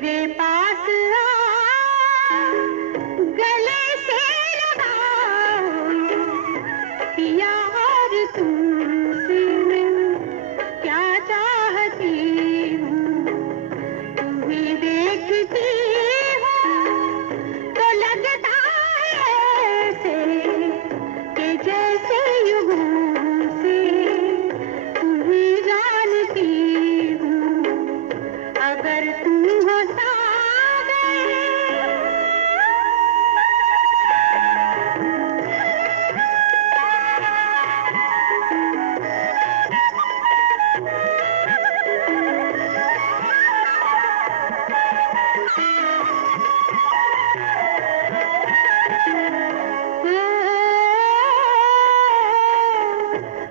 मेरे पास आ, गले से लगाओ यार, तुमसे मैं क्या चाहती हूँ। तुम्हें देखती हूँ तो लगता है ऐसे कि जैसे युगों से तुम्हें जानती हूँ। अगर तुम हो सागर,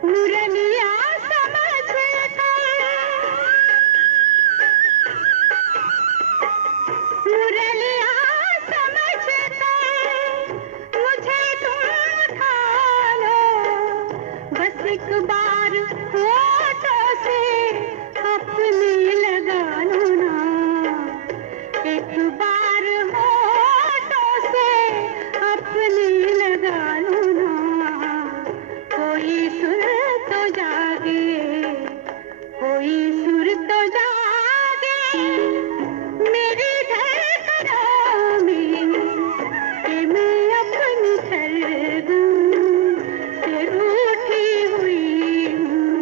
मुरलिया समझ कर, मुरलिया समझ कर मुझे तुम उठा लो। बस एक बार होठों से अपने लगा लो ना, एक बार होठों से अपने लगा लो ना। कोई सुर तो जागे, कोई सुर तो जागे मेरी धड़कनों में, कि मैं अपनी सरगम से रूठी हुई हूँ।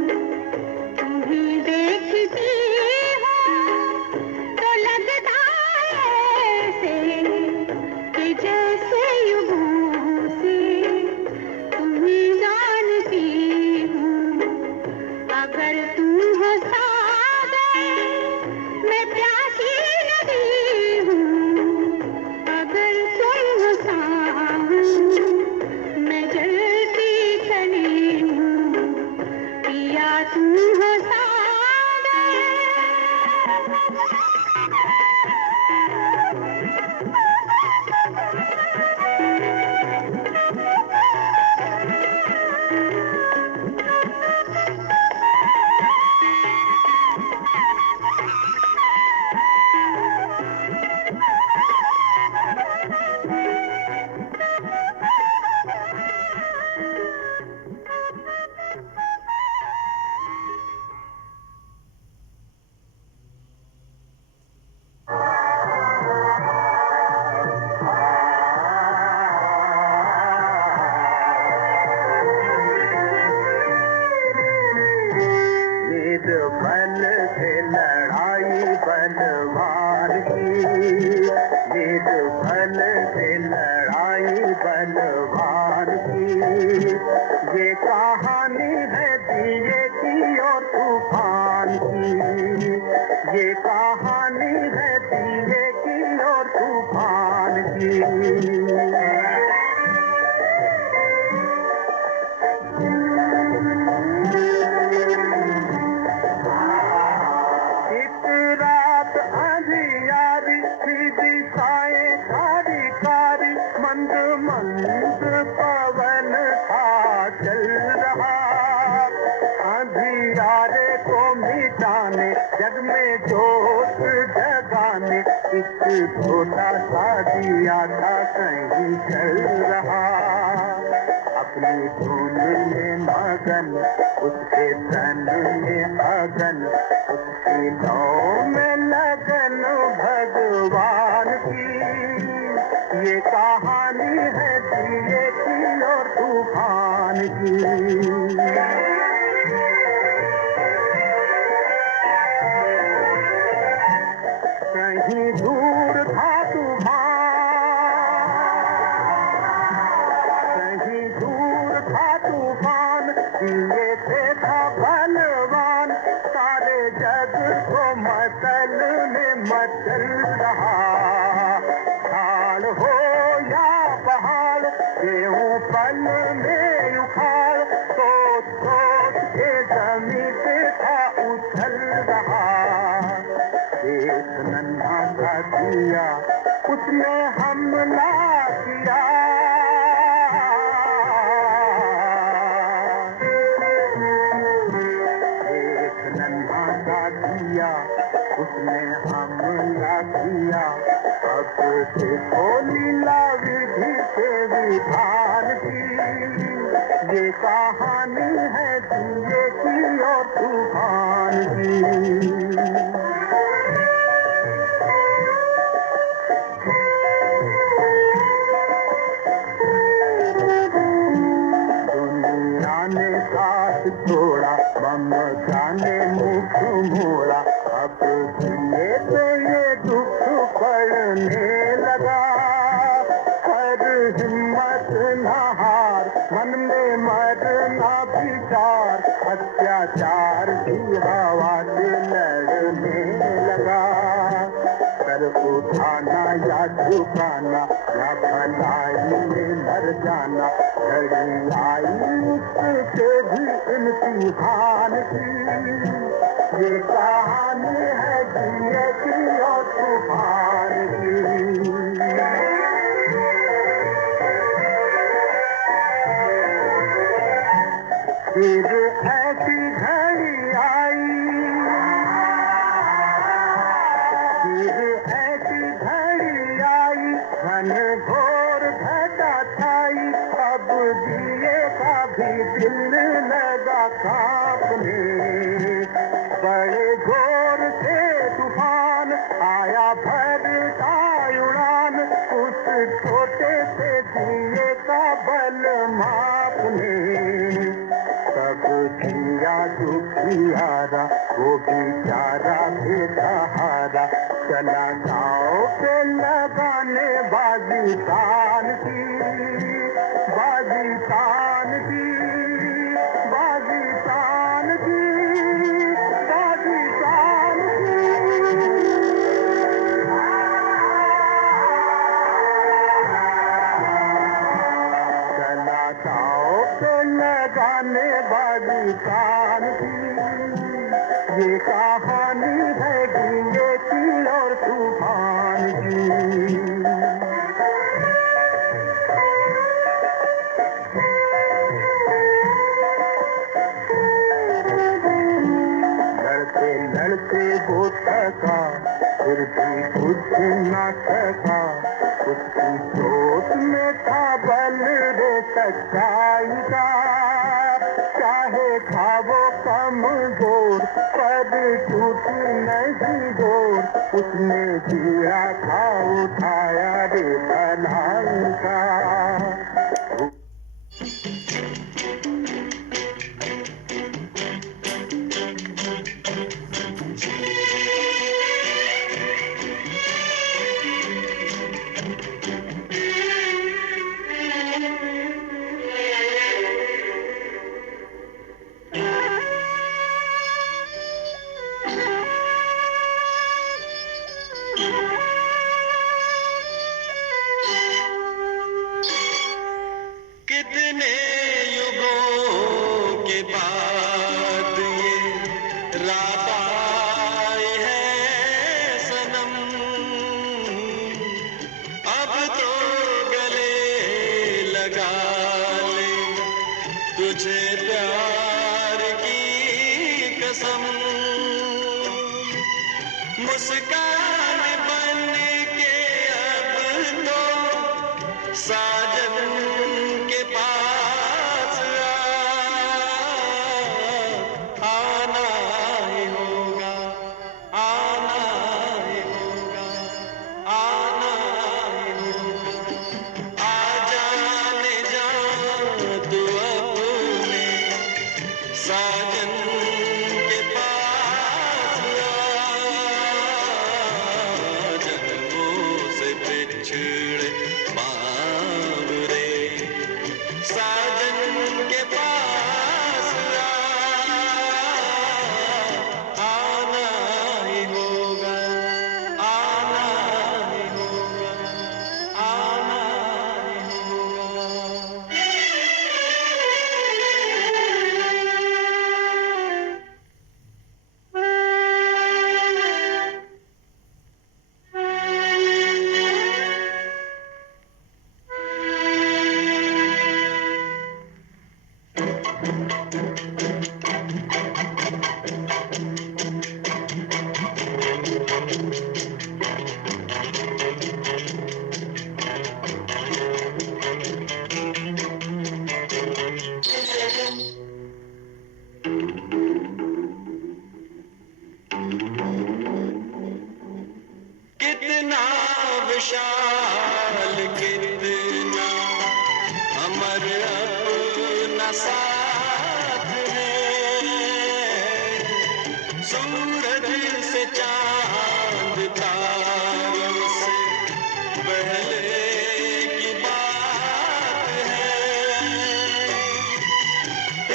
तुम्हें देखती हूँ तो लगता है ऐसे कि जैसे युगों से तुम्हें जानती हूँ। अगर तुम हो सागर, मैं प्यासी नदी हूँ। अगर तुम हो सावन, मैं जलती कली हूँ। पिया तुम हो सागर। निर्बल से लड़ाई बलवान की, निर्बल से लड़ाई बलवान की। ये कहानी है दिए की और तूफान की, ये कहानी है दिए की और तूफान की। मंद मंद पवन था चल रहा, अंधियारे को मिटाने जग में जोत जगाने, एक छोटा सा दिया था कहीं चल रहा। अपनी धुन में मगन, उसके तन में अगन, उसकी नौ में लगन भगवान की। ये कहानी है दिए की और तूफान की। कहीं दूर था तूफान, कहीं दूर था तूफान, दिए से था बलवान, सारे जग को मचल में मचल रहा। हो या पहाड़, गेहूं पल में उखाड़, सोच सोच के जमीन पे था उछल रहा। एक नन्हा सा दिया उसने हमला किया, एक नन्हा सा दिया उसने हमला क्या किया अब देखो लीला विधि के विधान की ये कहानी है दिए की और तूफान की दुनिया ने साथ छोड़ा ममता ने मुख मोड़ा अब दिए तो ये दुख पड़ने लगा पर हिम्मत न हार मन में मरना विचार अत्याचार की हवा से लड़ने लगा सर उठाना या झुकाना या भलाई में मर जाना घड़ी आई उससे भी इम्तिहान की ये कहानी है जिए की और तूफान की फिर ऐसी घड़ी आई फिर ऐसी घड़ी आई घन घोर घटा छाई अब दिए का भी दिल लगा कांपने बड़े जोर से तूफान आया भरता उड़ान उस छोटे से दिए का बल मापने सब जिया दुखियारा वो बेचारा बेसहारा चला गाँव पे लगाने बाजी तान की बाजी तान की बाजी तान की बाजी तान चला गाँव पे लगाने बाजी तान की ये कहानी है गीले की और तूफान की लड़ते लड़ते वो थका फिर भी कुछ न सका उसकी सोच में था बल रे सच्चाई का चाहे था वो कमजोर पर टूट नहीं डोर उसने दिया था उठाया रे भलाई का कितने युगों के बाद ये रात आई है सनम अब तो गले लगा ले तुझे प्यार की कसम मुस्कान बन के अब तो साजन के पास आना ही होगा आना ही होगा आना ही होगा आ जाने जा तू अपने साजन के पास जन्मों से बिछड़े बावरे साजन के पास आना ही होगा आना ही होगा आना ही होगा कितना विशाल, कितना अमर अपना साथ है। सूरज से चांद तारों से पहले की बात है।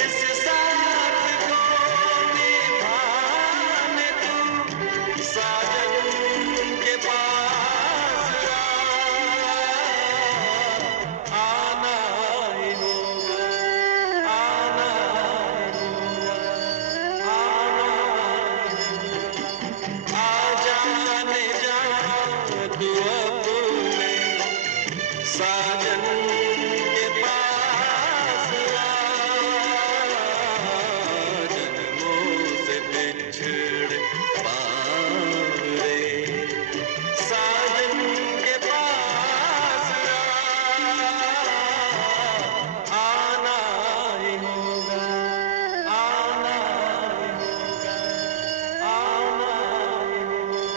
इस साथ को निभाने तुम साजन के पास आना ही होगा, आना ही होगा, आ जाने जा तू अपने साजन के पास जन्मों से बिछड़े पारे साजन के पास आना ही होगा, आना ही होगा, आना ही होगा।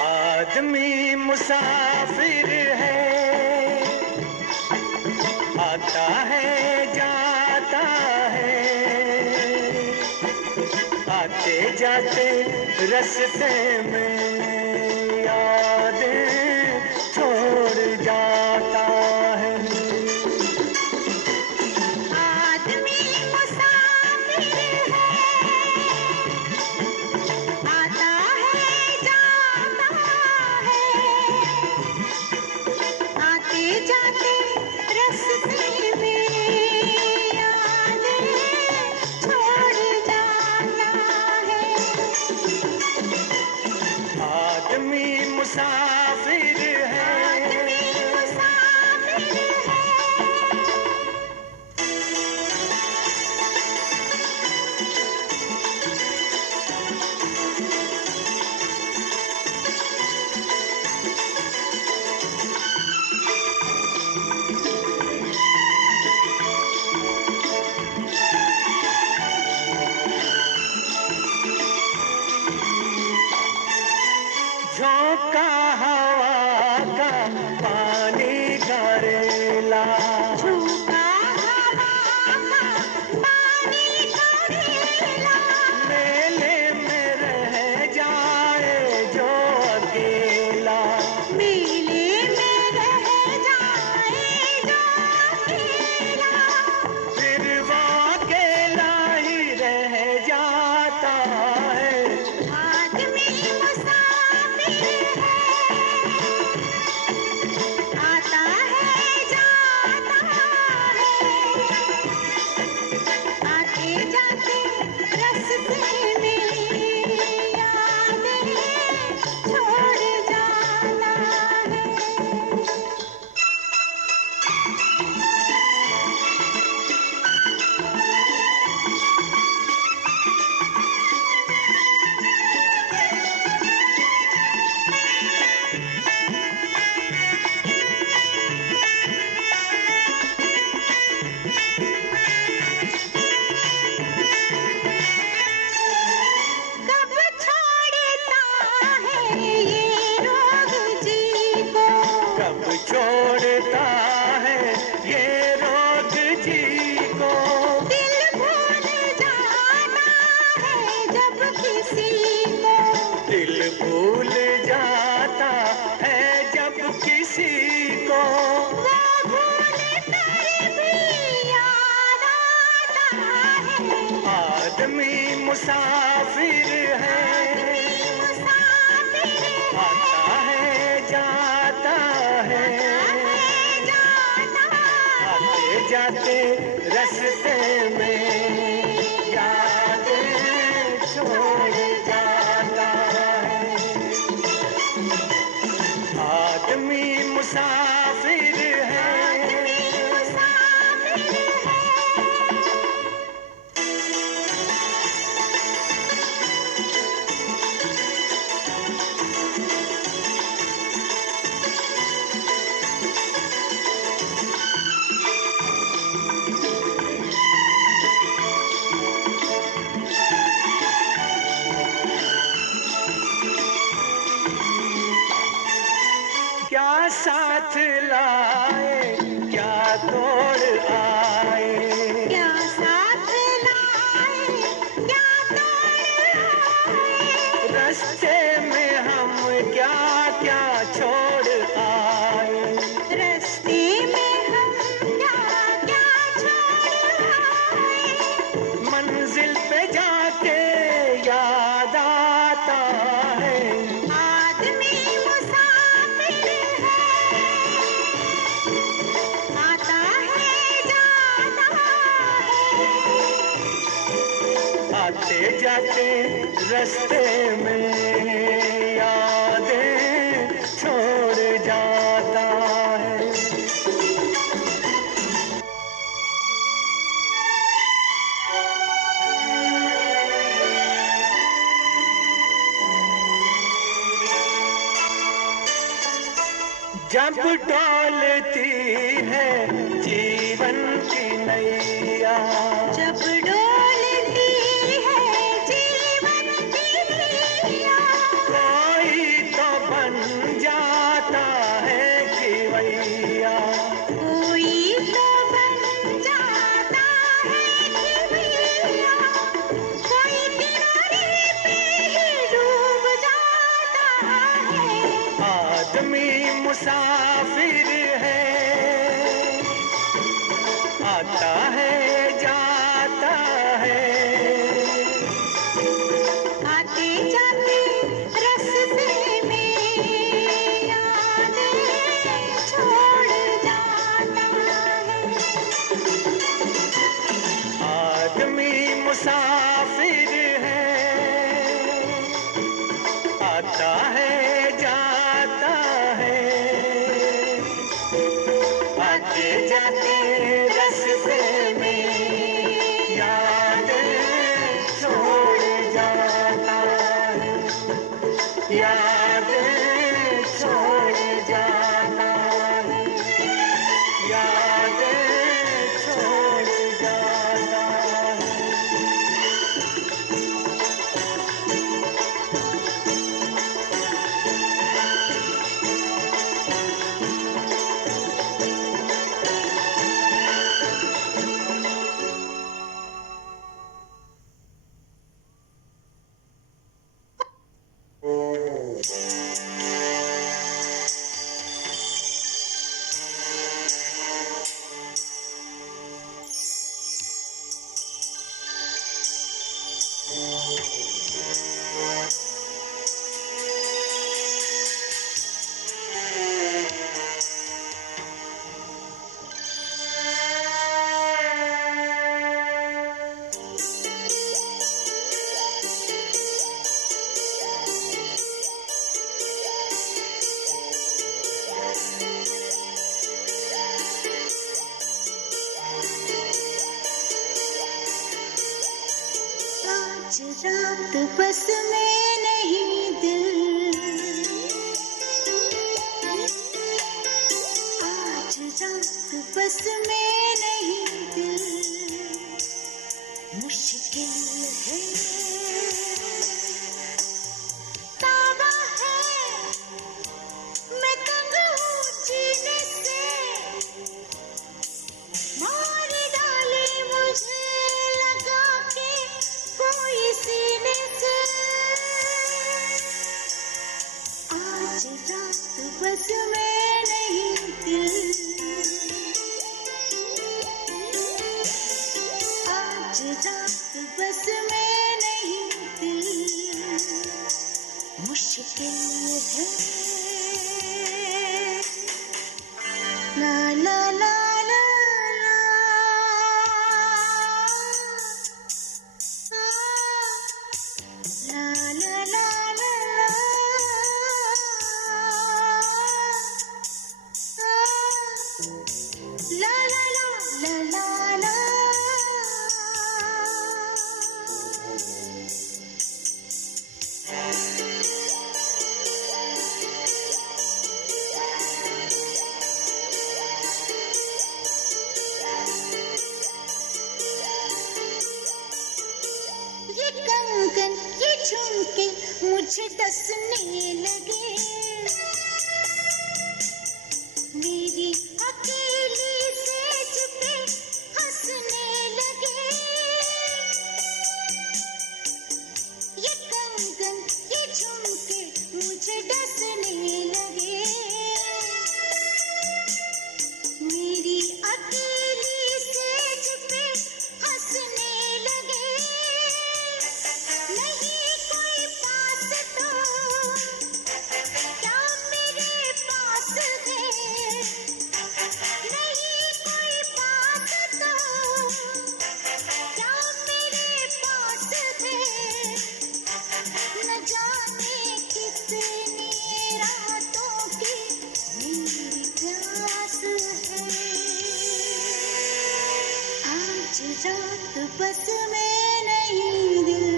आदमी मुसाफिर है, आता है जाता है, आते जाते रास्ते में यादें छोड़ जाता है। आदमी मुसाफिर है, आता है जाता है, आते जाते रास्ते में यादें छोड़ जाता है। आदमी मुसाफिर है, आदमी मुसाफिर है। झोंका हवा का पानी करेला, झूठा हवा का पानी करेला, मेले में रह जाए जो अकेला, मेले में रह जाए जो अकेला, फिर वो अकेला ही रह जाता है। आदमी मुसाफिर है, आता है जाता है, आते जाते रास्ते में यादें छोड़ जाता है। कब छोड़ता है ये रोग जी को, कब छोड़ता है ये रोग जी को, दिल भूल जाता है जब किसी को, दिल भूल जाता है जब किसी को, वो भूल कर भी याद आता है। आदमी मुसाफिर है, आदमी मुसाफिर है, आता है जाता है। आता है जाते रास्ते में यादें छोड़ जाता है। आदमी मुसाफिर है, क्या साथ लाए क्या तोड़ आए, क्या साथ लाए क्या तोड़ आए, रास्ते में हम क्या क्या छोड़ आए, रास्ते में हम क्या क्या छोड़ आए, मंजिल पे जाके याद आता है। आदमी मुसाफिर है, आता है जाता है, आते जाते रास्ते में यादें छोड़ जाता है। जब डोलती है जीवन की नैया, जब डोलती है जीवन की नैया, कोई तो बन जाता है खिवैया, कोई तो बन जाता है खिवैया, कोई किनारे पे ही डूब जाता है। आदमी मुसाफिर है, आता है जाता है, आते जाते रास्ते में यादें छोड़ जाता है। आदमी मुसाफिर है, आता है जाता है, आते जाते रास्ते में यादें छोड़ जाता है, यादें छोड़ जाता है, यादें छोड़ जाता है। आज रात बस में नहीं दिल, आज रात बस में नहीं दिल, मुश्किल है ताबा है, मैं तंग हूँ जीने से, मार डाले मुझे लगा के कोई सीने से। आज रात बस में नहीं दिल, आज रात बस में नहीं दिल, मुश्किल है। ला ला ला ला ला ला ला ला ला ला ला। ये कंगन ये झुमके मुझे डसने लगे, मेरी अकेली सेज पे हंसने लगे। ये कंगन ये झुमके मुझे डसने लगे, मेरी अकेली सेज पे हंसने लगे। नहीं कोई पास तो क्या मेरे पास है, नहीं कोई पास तो क्या मेरे पास है। न जाने कितनी रातों की मेरी प्यास है। आज रात बस में नहीं दिल,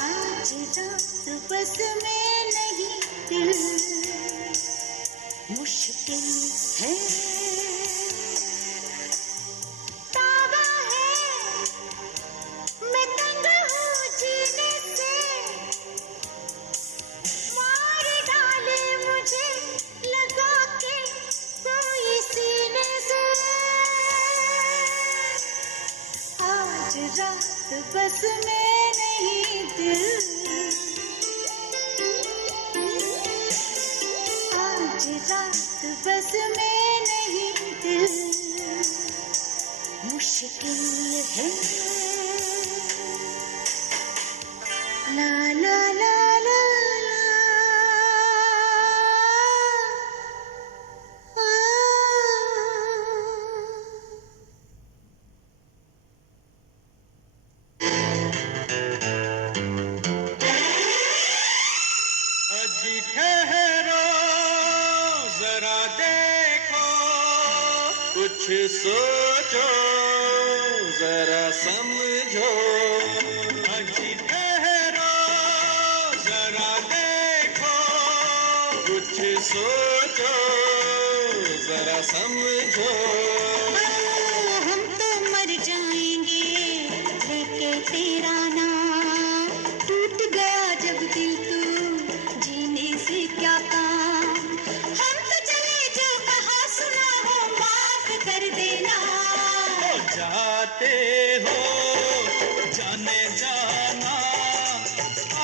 आज रात बस में नहीं दिल। मुश्किल है ताबा है, मैं तंग हूँ जीने से। मार डाले मुझे लगा के कोई सीने से। आज रात बस में नहीं दिल, आज रात बस में नहीं दिल। मुश्किल है ला ला ला ला ला। अजी ठहरो जरा देखो, कुछ सोचो जरा समझो। अजी ठहरो जरा देखो, कुछ सोचो जरा समझो। हम तो मर जाएंगे लेके तेरा नाम, टूट गया जब दिल तू जीने से क्या काम। हम तो चले जो कहा सुना हो माफ कर देना। जाते हो जाने जाना,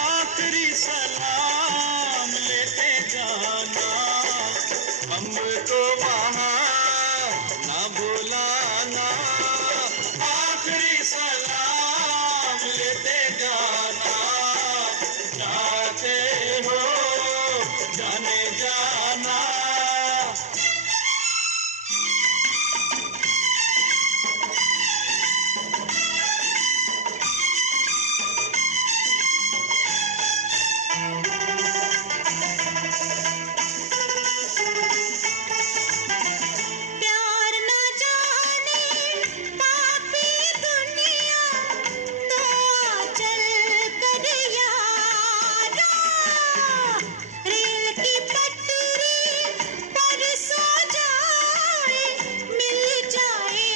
आखिरी सलाम लेते जाना। हमको वहाँ ना बुलाना, आखिरी सलाम लेते जाना। जाते हो जाने जाना। प्यार न जाने पापी दुनिया, तो आ चल कर यारा। रेल की पटरी पर सो जाए, मिल जाए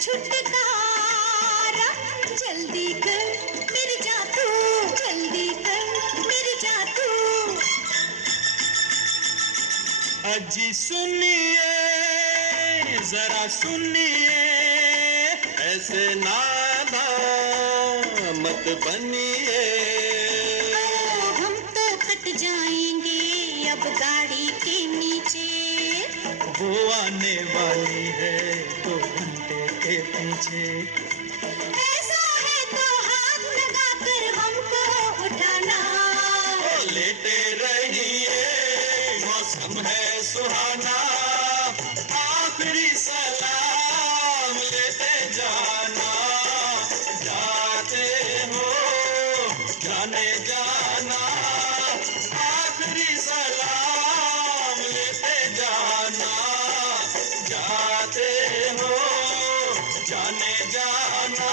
छुटकारा। जल्दी कर मेरी जा तू, जल्दी कर मेरी जा तू। अजी सुनिए जरा सुनिए, ऐसे नादा मत बनिए। हम तो कट जाएंगे अब गाड़ी के नीचे। वो आने वाली है 2 घंटे के पीछे। ऐसा है तो हाथ लगा कर हमको उठाना। लेटे रहिए मौसम है सुहाना, आखिरी सलाम लेते जाना। जाते हो जाने जाना, आखिरी सलाम जाने जाना।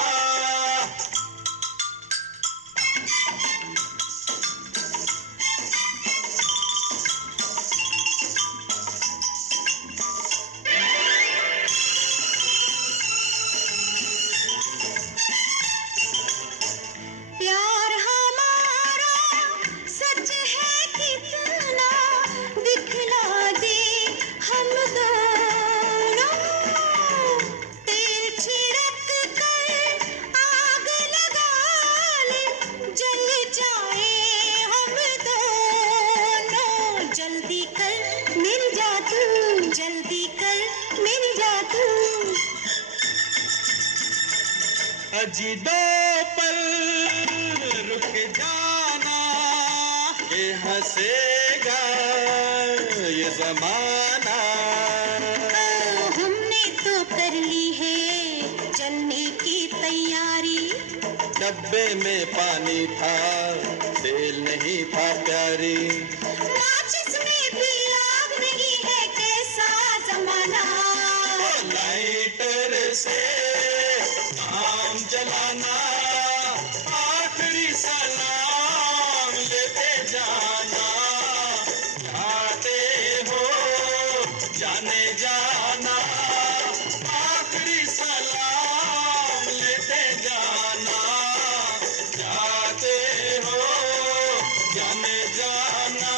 प्यार हमारा सच है कितना दिखला दे हम दोनों, तेल छिड़क कर आग लगा ले, जल जाए हम दोनों। जल्दी कर मिल जा तू, जल्दी कर मिल जा तू। अजी दो पल रुक जाना, ये हंसेगा ये जमाना। हमने तो कर ली है चलने की तैयारी, डब्बे में पानी था तेल नहीं था प्यारी। माचिस में भी आग नहीं है कैसा जमाना। लाइटर से काम चलाना, आखिरी सलाम लेते जाना। जाते हो जाने जाना, आखिरी सलाम लेते जाना। जाते हो जाने जाना।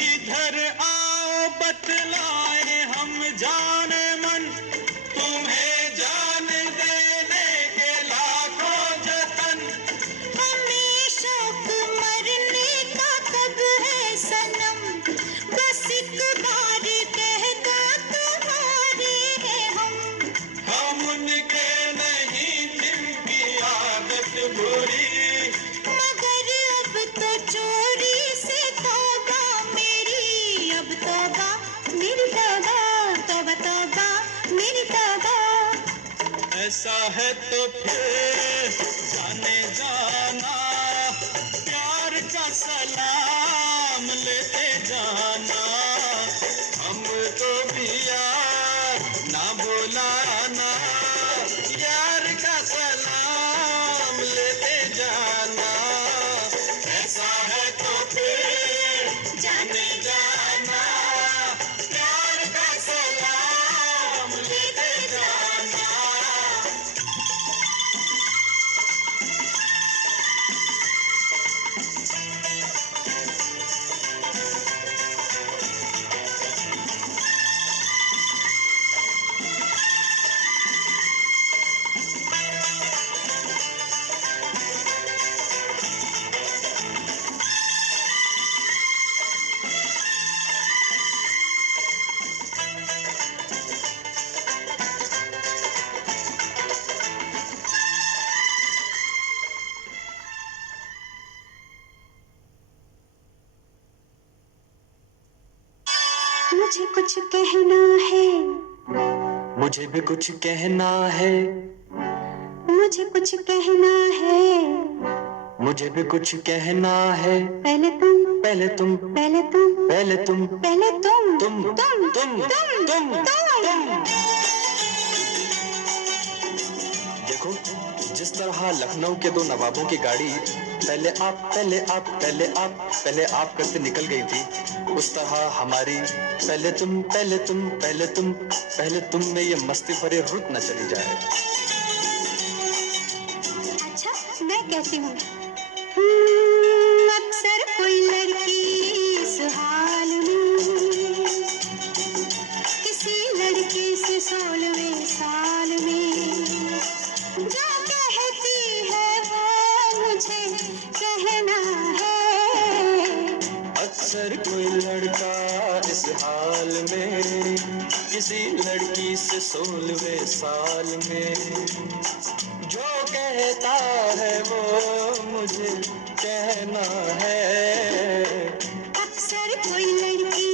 इधर आओ बतलाए हम जाने मन, तुम्हें जान देने के लाखों जतन। हमें शौक मरने का कब है सनम, बस एक बार कहता तुम्हारे हैं हम उनके नहीं जिनकी आदत बुरी, मगर अब तो चोरी से तौबा मेरी, अब तौबा मेरी तौबा, तौबा तौबा मेरी तौबा। ऐसा है तो फिर जाने जाना, प्यार का सलाम लेते जाना। हमको भी यार ना बुलाना, यार का सलाम लेते जाना। ऐसा है तो फिर जाने जाना, प्यार का सलाम लेते जाना। मुझे कुछ कहना है, मुझे भी कुछ कहना है, मुझे कुछ कहना है, मुझे भी कुछ कहना है। पहले तुम, पहले तुम, पहले तुम, पहले तुम, पहले तुम, तुम, तुम, तुम। देखो जिस तरह लखनऊ के दो नवाबों की गाड़ी पहले आप, पहले आप, पहले आप, पहले आप करते निकल गई थी, उस तरह हमारी पहले तुम, पहले तुम, पहले तुम, पहले तुम में ये मस्ती भरे रुत न चली जाए। अच्छा मैं कहती हूँ। अक्सर कोई लड़की इस हाल में, किसी लड़के से 16वें साल में, जो कहती है वो मुझे कहना है। अक्सर कोई लड़का इस हाल में, किसी लड़की से 16वें साल में, जो कहता है वो मुझे कहना है। अक्सर कोई लड़की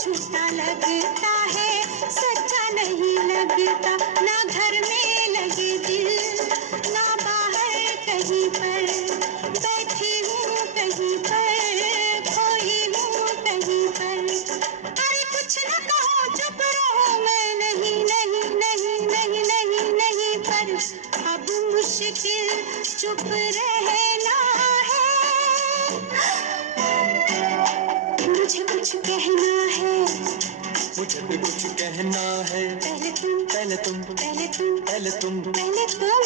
झूठा लगता है, सच्चा नहीं लगता। ना घर में लगे दिल, ना बाहर कहीं पर, बैठी हूँ कहीं पर, खोई हूँ कहीं पर। अरे कुछ न कहो, चुप रहो, मैं नहीं नहीं नहीं नहीं नहीं नहीं पर अब मुश्किल चुप रहना है। मुझे कुछ कहना है, मुझे भी कुछ कहना है। पहले तुम, पहले तुम, पहले तुम, पहले तुम, पहले तुम।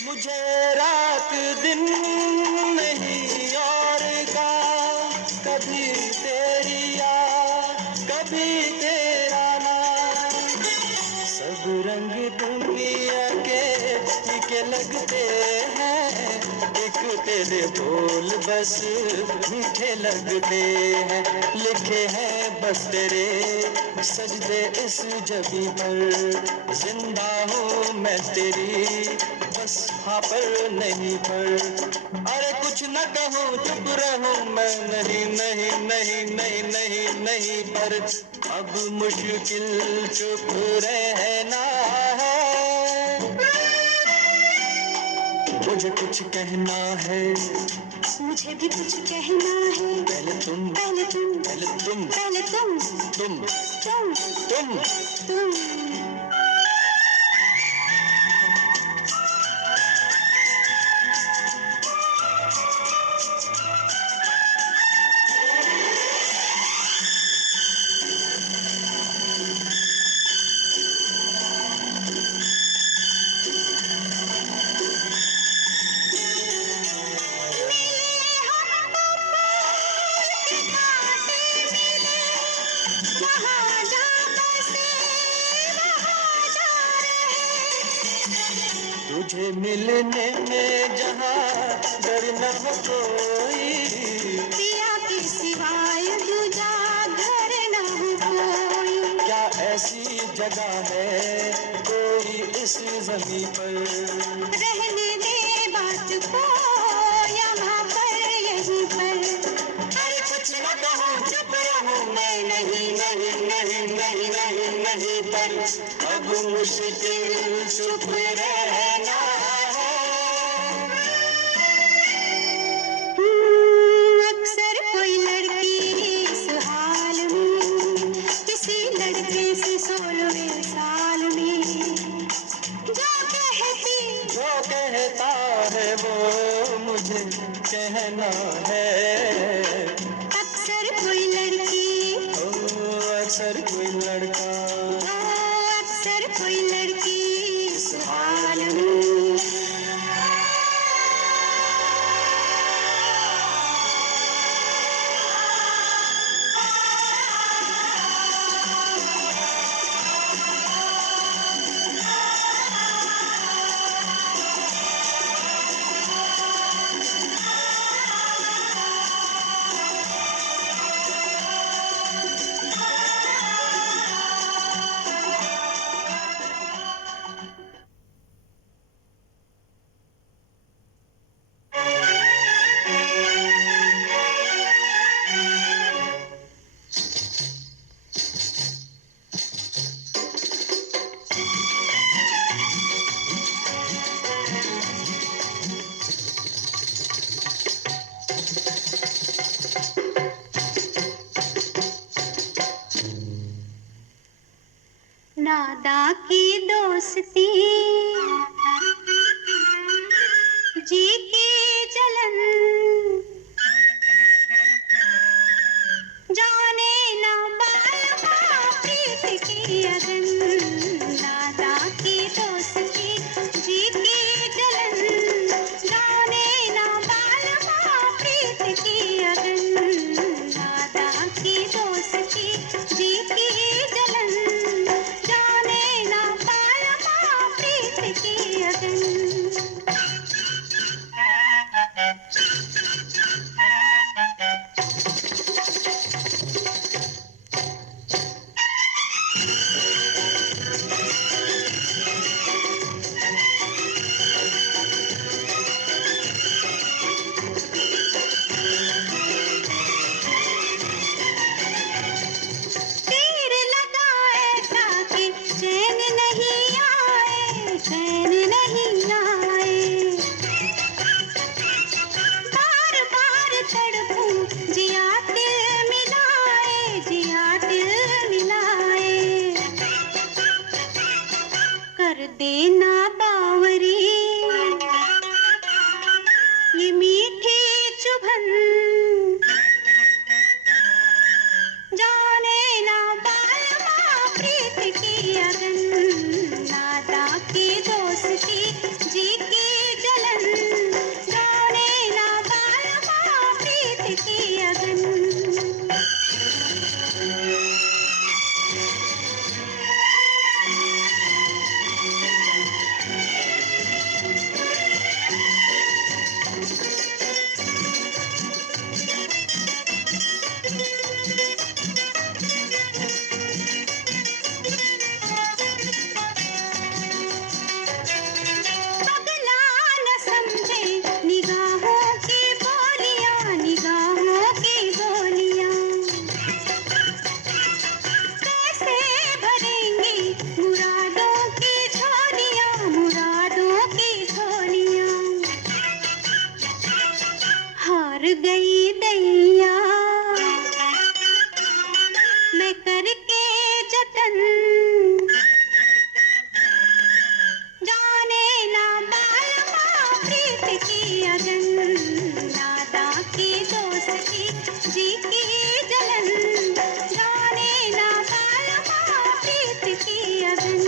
मुझे रात दिन नहीं और का, कभी तेरी याद, कभी तेरा नाम। सब रंग दुनिया के फीके लगते हैं, एक तेरे बोल बस मीठे लगते हैं। लिखे हैं बस तेरे सजदे इस जबी पर, जिंदा हूँ मैं तेरी बस हाँ पर नहीं पर। अरे कुछ न कहूँ, चुप रहूँ मैं नहीं नहीं नहीं नहीं नहीं नहीं पर अब मुश्किल चुप रहना है। मुझे कुछ कहना है, मुझे भी कुछ कहना है। पहले तुम, पहले तुम, पहले तुम, पहले तुम, तुम, तुम, तुम। तुम। तुझे मिलने में जहाँ डर न हो कोई, पिया के सिवाय दूजा घर न हो कोई। क्या ऐसी जगह है कोई इस ज़मीं पर, रहने दे बात को यहाँ पर यहीं पर। अरे कुछ न कहूँ, चुप रहूँ मैं नहीं नहीं नहीं नहीं नहीं नहीं पर अब मुश्किल चुप रहना है। अक्सर कोई लड़की इस हाल में, किसी लड़के से 16वें साल में जो कहता है वो मुझे कहना है। अक्सर कोई लड़की, ओ अक्सर कोई लड़का, अक्सर कोई लड़की इस हाल में। नादा की दोस्ती, जी की जलन, जाने ना मालूम प्रीत अगन, दादा की दोस्ती जी की जलन, जाने ना बालमा प्रीत की अगन, दादा की दोस्ती जी की जलन, जाने ना बालमा प्रीत की अगन। तीर लगा ऐसा कि चैन नहीं आए, चैन नहीं आए, बार बार तड़पूं जिया दिल मिलाए, जिया दिल मिलाए, कर देना बावरी ये मीठी चुभन, जाने ना बालमा प्रीत की अगन, दादा की दोस्ती जी की जलन, जाने ना बालमा प्रीत की अगन। पगला न समझे निगाहों की बोलियां, निगाहों की बोलियां, कैसे भरेंगी मुरादों की झोलियां, मुरादों की झोलियां, हार गई दैया मैं करके जतन, जाने ना बालमा प्रीत की अगन, दादा की दोस्ती जी की जलन, जाने ना बालमा प्रीत की अगन।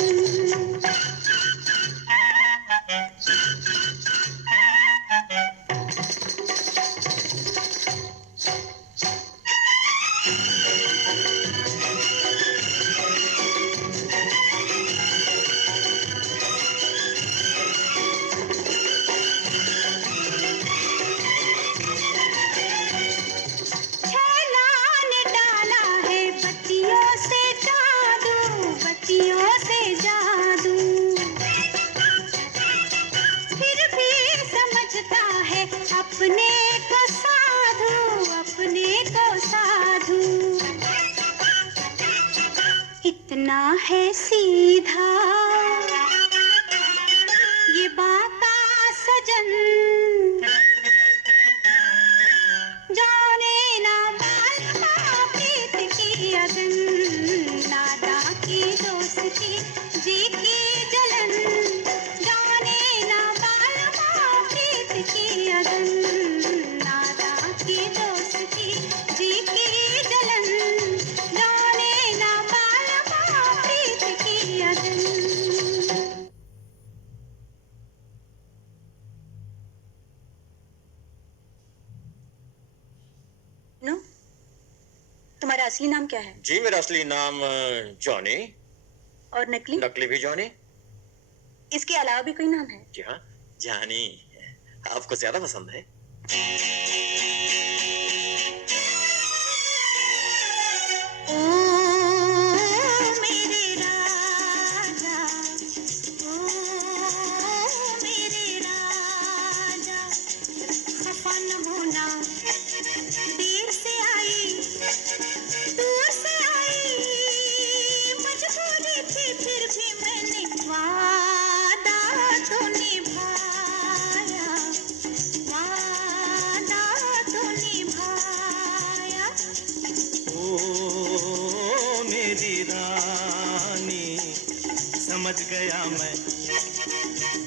छैला ने डाला है बत्तियों से जादू, बत्तियों से जादू, फिर भी समझता है अपने को साधु, अपने को साधु, इतना है सीधा ये बाका सजन, जाने ना बालमा प्रीत की अगन, दादा की दोस्ती जी की जलन, जाने ना बालमा प्रीत की अगन, दादा की दोस्ती जी की जलन, जाने ना बालमा प्रीत की अगन। नो, तुम्हारा असली नाम क्या है? जी मेरा असली नाम जॉनी, और नकली? नकली भी जॉनी। इसके अलावा भी कोई नाम है? जी हाँ, जॉनी आपको ज्यादा पसंद है। ओ मेरे राजा, ओ मेरे राजा, खफा न होना, देर से आई, दूर से आई, मजबूरी थी फिर भी मैंने वादा तो निभाया, वादा तो निभाया। ओ मेरी रानी, समझ गया मैं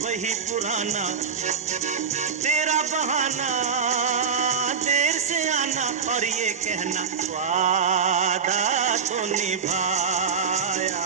वही पुराना तेरा बहाना, देर से आना और ये कहना वादा तो निभाया।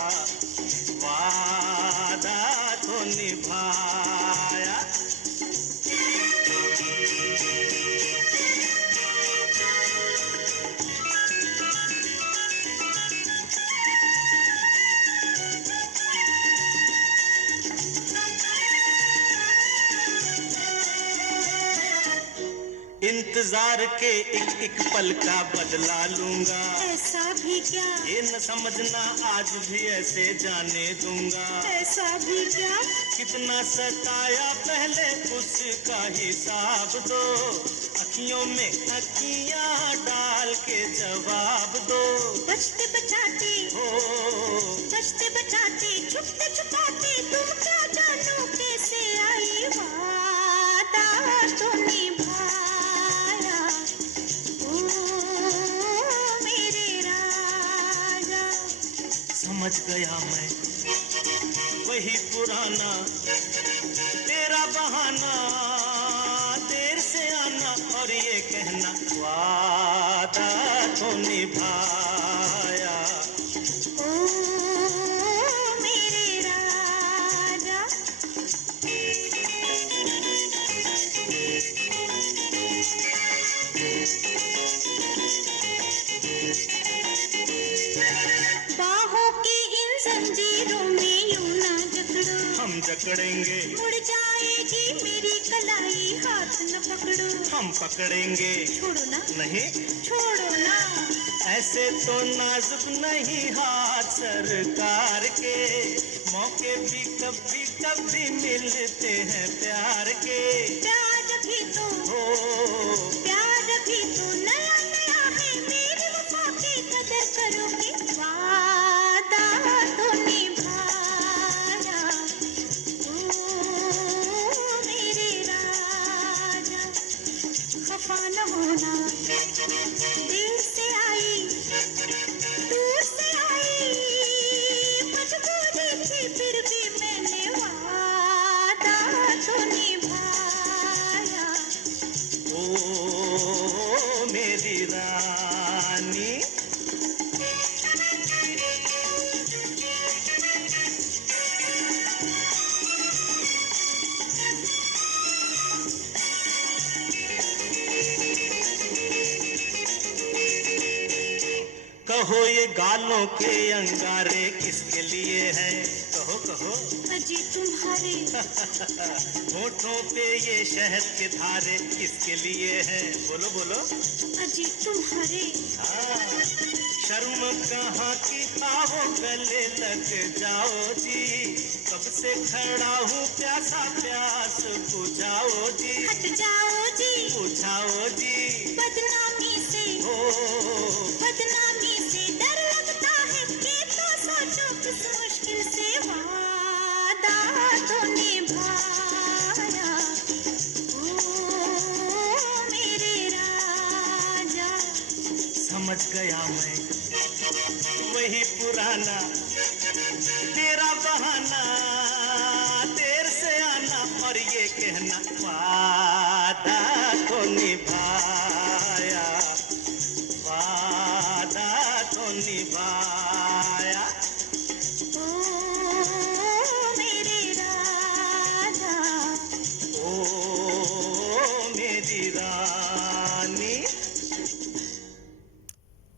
इंतजार के एक पल का बदला लूंगा। ऐसा भी क्या, ये न समझना आज भी ऐसे जाने दूंगा। ऐसा भी क्या, कितना सताया पहले उसका हिसाब दो। अखियों में अखियां डाल के जवाब दो। बचते बचाते हो बचते बचाते छुपते छुपाते तुम क्या जानो कैसे आई वादा तो निभाया। ओ मेरे राजा, समझ गया मैं वही पुराना तेरा बहाना, देर से आना और ये कहना वादा तो निभाया। ओ मेरे राजा। बाहों की इन जंजीरों में यूं ना जकड़ो, हम जकड़ेंगे मुड़ जाएगी मेरी कलाई, हाथ न पकड़ो। हम पकड़ेंगे छोड़ो ना, नहीं, छोड़ो ना, ऐसे तो नाजुक नहीं हाथ सरकार के। मौके भी कभी कभी मिलते हैं प्यार के। प्यार भी तो हो प्यार भी तो नया नया है, मेरी वफा की कदर करोगे। वादा तो निभाया। ओ मेरे राजा, खफा न होना, देर से आई दूर से आई, मजबूरी थी फिर भी मैंने वादा तो निभाया। ओ मेरी रानी। कहो ये गालों के अंगारे किसके लिए हैं? कहो कहो। अजी तुम्हारे होठों पे ये शहद के धारे किसके लिए हैं? बोलो बोलो। अजी तुम्हारे हाँ, शर्म कहाँ की खाओ, गले लग जाओ जी। कब से खड़ा हूँ प्यासा, प्यास बुझाओ जी। हट जाओ जी, बुझाओ जी। बदनामी से हो बदनामी से डर लगता है, ये तो सोचो किस मुश्किल से वादा तो निभाया। ओ मेरे राजा, समझ गया मैं वही पुराना तेरा बहाना, देर से आना और ये कहना वादा तो निभाया, वादा तो निभाया।